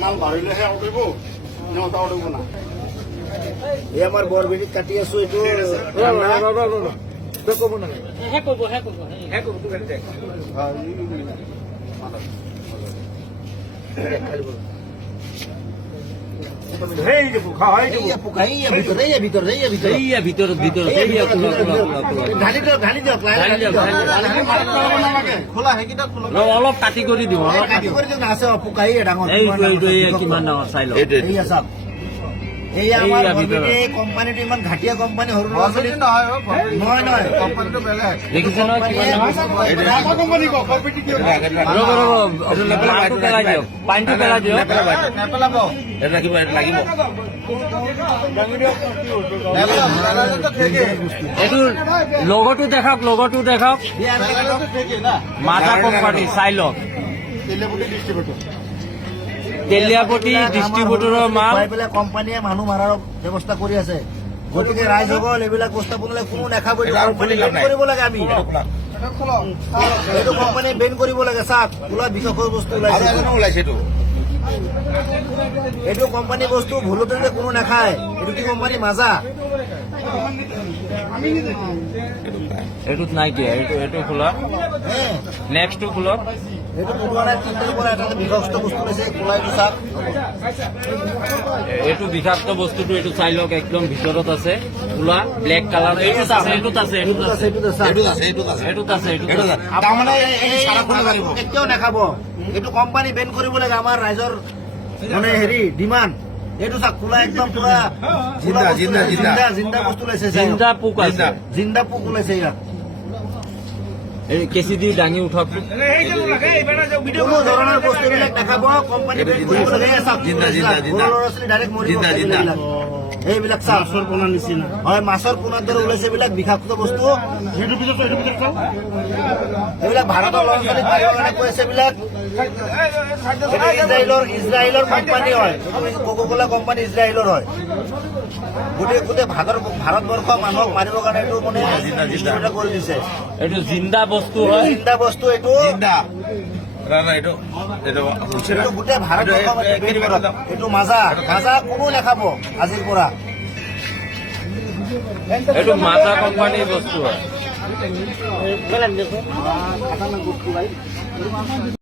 মাল বাঢ়িলেহে আউট হব নহ'লে আউট হব না এই আমাৰ বৰবেটিত কাটি আছো এইটো ক'ব অলপ কাটি কৰি দিওঁ কিমান ডাঙৰ চাই লওঁ এই আমাৰ কোম্পানীটো ইমান ঘাটিয়া কোম্পানী সৰু ল'ৰা ছোৱালী নহয় কোম্পানীটো বেলেগ দেখিছে নহয় পানীটো পেলাই দিয়ক এইটো লগতো দেখাওক মাজা কোম্পানী চাই লওক তেলিয়াপতি ডিষ্ট্ৰিবিউটৰৰ মাল কোম্পানীয়ে মানুহ মাৰাৰ ব্যৱস্থা কৰি আছে গতিকে ৰাইজসকল এইবিলাক বস্তু বনালে কোনো নাখাব কৰিব লাগে আমি এইটো কোম্পানীয়ে বেন কৰিব লাগে চাওক খোলা বিষাক্ত বস্তু ওলাইছে এইটো কোম্পানী বস্তু ভুলতে কোনো নাখায় এইটো কি কোম্পানী মাজা এইটোত নাই কি এইটো খোলা নেক্সটটো খোলক এইটো পুৰণা চিন্তাৰ পৰা এটা বিষাক্ত বস্তু লৈছে খোলা এইটো চাওক এইটো বিষাক্ত বস্তুটো এইটো চাই লওক একদম ভিতৰত আছে খোলা ব্লেক কালাৰ এইটোত আছে তাৰমানে কেতিয়াও নাখাব এইটো কোম্পানী বেন কৰিব লাগে আমাৰ ৰাইজৰ মানে হেৰি ডিমাণ্ড এইটো চাওক খোলা একদম পুৰা জিন্দা বস্তু ওলাইছে জিন্দা পোক আছে জিন্দা পোক ওলাইছে ইয়াত কেঁচি দি দাঙি উঠাওক কোনো ধৰণৰ বস্তুবিলাক নাখাব কোম্পানী বেন কৰিব লাগে চাওক ল'ৰা ছোৱালী ডাইৰেক্ট মৰিব এইবিলাক চাওক মাছৰ পোনাৰ নিচিনা হয় মাছৰ পোনাৰ দৰে ওলাইছে এইবিলাক বিষাক্ত বস্তু এইবিলাক ভাৰতৰ ল'ৰা ছোৱালীক মাৰিবৰ কাৰণে কৈ আছে এইবিলাক ইজৰাইলৰ কোম্পানী হয় কোকা-কোলা কোম্পানী ইজৰাইলৰ হয় গোটেই ভাৰতবৰ্ষ মানুহক মাৰিবৰ কাৰণে এইটো মানে কৰি দিছে এইটো জিন্দা বস্তু হয় এইটো গোটেই ভাৰতবৰ্ষ এইটো মাজা কোনো নাখাব আজিৰ পৰা এইটো মাজা কোম্পানীৰ বস্তু হয়